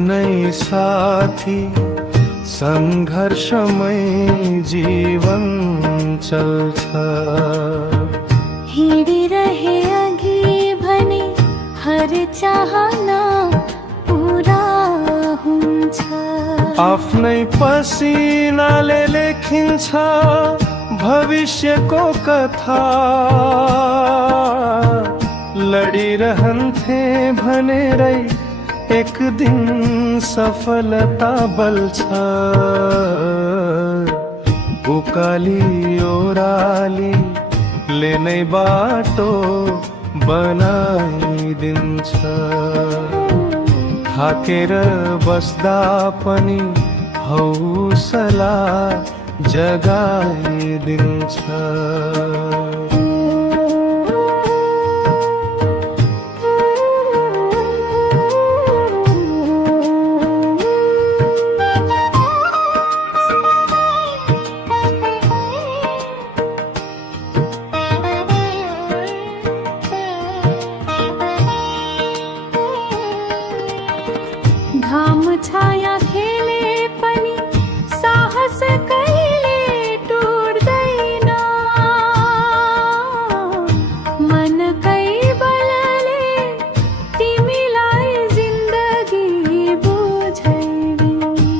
नै साथी संघर्षमय जीवन चल्छ। हिँडिरहे अघि भने हर चाहना पूरा हुन्छ। आफ्नै पसिनाले लेखिन्छ भविष्यको कथा। लडिरहन्थे भनेरै एक दिन सफलता बल्छ। उकाली ओह्रालीले नै बाटो बनाइदिन्छ। थाकेर बस्दा पनि हौसला जगाइदिन्छ। घाम छाया खेले पनि साहस कहिले टुट्दैन। मनकै बलले तिमीलाई जिन्दगी बुझाइदिन्छ।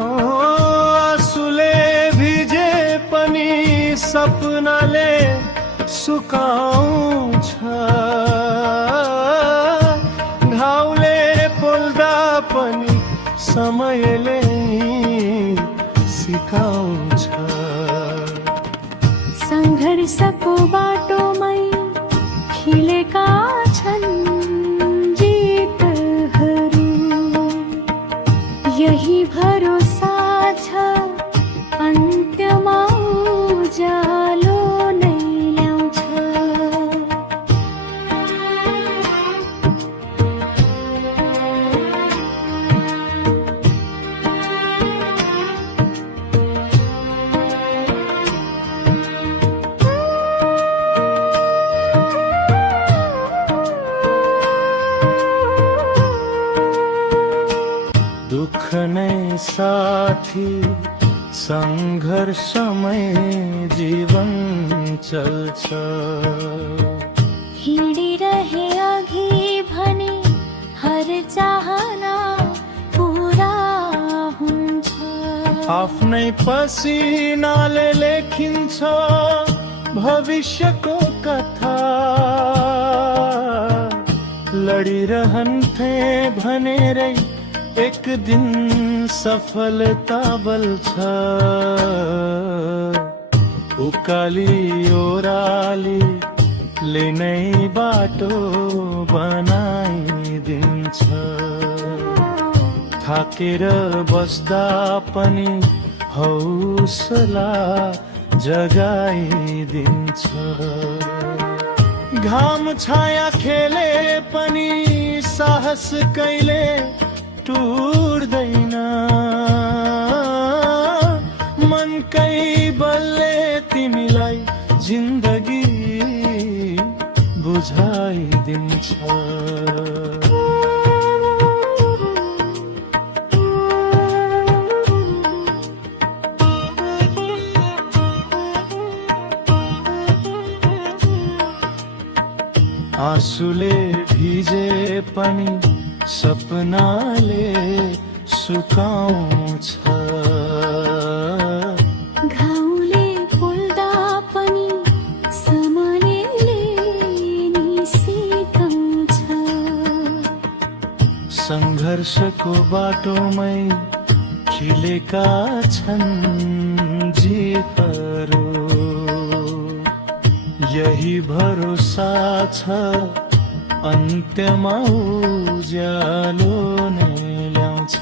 आँसुले भिजे पनि सपनाले सुकाउँछ। घाउले पोल्दा पनि समयले सिकाउँछ। सङ्घर्षको बाटोमै खिलेका छन् जितहरू। यही भरोसा छ अन्त्यमा उज्यालो नै ल्याउँछ। दुःख नै साथी संघर्षमय जीवन चल्छ। हिँडिरहे अघि भने हर चाहना पूरा हुन्छ। आफ्नै पसिनाले लेखिन्छ भविष्यको कथा। लडिरहन्थे भनेरै एक दिन सफलता बल्छ। उकाली ओह्रालीले नै बाटो बनाइदिन्छ। थाकेर बस्दा पनि हौसला जगाइदिन्छ। घाम छाया खेले पनि साहस कहिले टुट्दैन। मनकै बलले तिमीलाई जिन्दगी बुझाइदिन्छ। आँसुले भिजे पनि सपनाले सुकाउँछ। घाउले पोल्दा पनि समयले नि सिकाउँछ। सङ्घर्षको बाटोमै खिलेका छन् जितहरू। यही भरोसा छ अन्त्यमा उज्यालो नै ल्याउँछ।